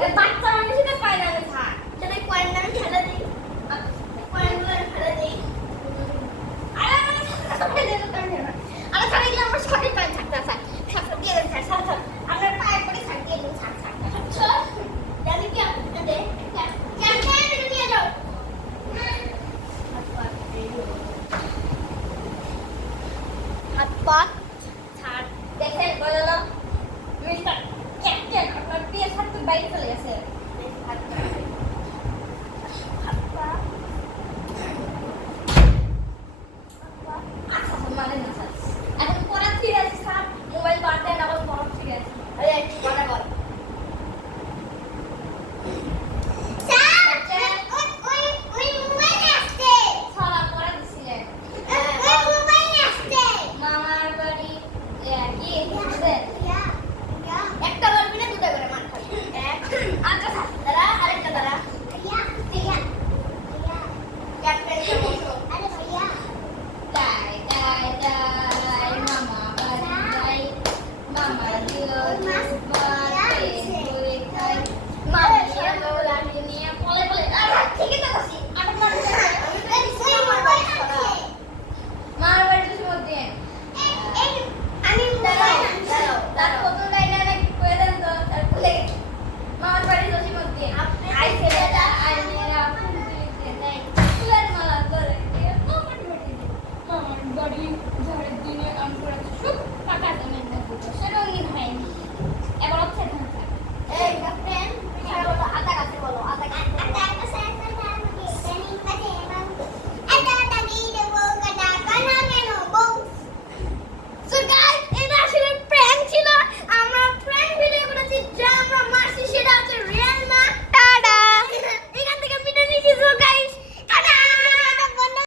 বাচ্চা মানুষকে পায় না থাক তাহলে কয়েনটা ফেলে দিই কয়েনগুলো ফেলে দিই আরে আরে খালি আমার সঠিক কয়েন থাকতে স্যার সব দিয়ে দেন স্যার স্যার আপনার পায়ের পরে ছাড় দিয়ে দিন ছাড় ছাড় জানি কি আপনাদের কেন নিয়ে যাও হাত পা ছাড় দেখেন বলো মিস্টার ক্যাপ্টেন আপনার বিয়ে ছাড়তে বাইরে চলে গেছে